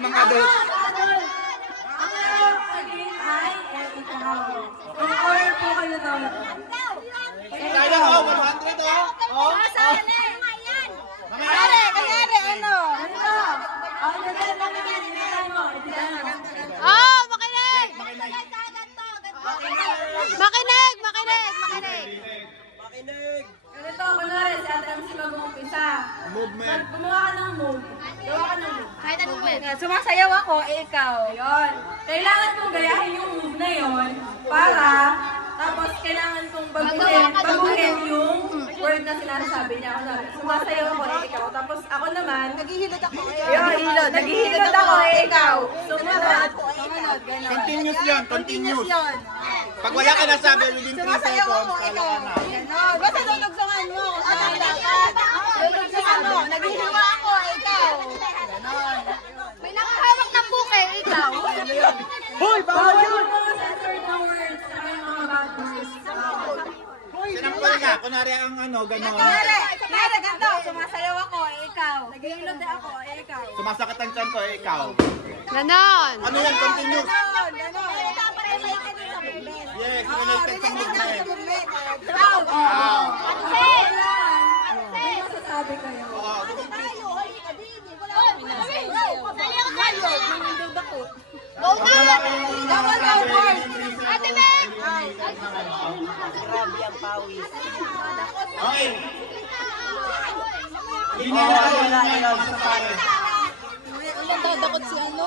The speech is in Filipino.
mga adult. Ang again ay ikaw. Kung order po kayo daw. Kaya ho, 100 ho. Oh. Kanyari, ano? Ganito. Oh, makinig! Makinig! Ganito, kunwari, si Ate MC mag-umpisa. Movement. Gumawa ka ng move. Gawa ka ng move. Kahit anong movement. Sumasayaw ako, ikaw. Yun. Kailangan kong gayahin yung move na yun para, tapos kailangan kong baguhin yung word na sinasabi niya. Sumasayaw ako, ikaw. Tapos ako naman, naghihilod ako. Yun, naghihilod ako, ikaw. Sumunod. Ganon. Continuous yan, continuous. Pag wala ka nasabi, within 3 seconds, kala ka na. Ganon. Basta dudugsungan mo. Dudugsungan mo. Naghihiwa ako, ikaw. Ganon. May nakahawak ng buke, ikaw. Hoy, bawal yun! Censored na words sa mga bad words. Sinampal nga, kunwari ang ano, gano'n. Kunwari, ganito. Sumasayaw ako, ikaw. Naghihilod ako, ikaw. Sumasakit ang tiyan ko, ikaw. Ganon. Ano yan, continuous? Ganon. Yes, related sa movement. Wow. May masasabi kayo. Go na! Ate Meg! Grabe ang pawis. Okay. Hindi na wala sa pare. Dadakot si ano.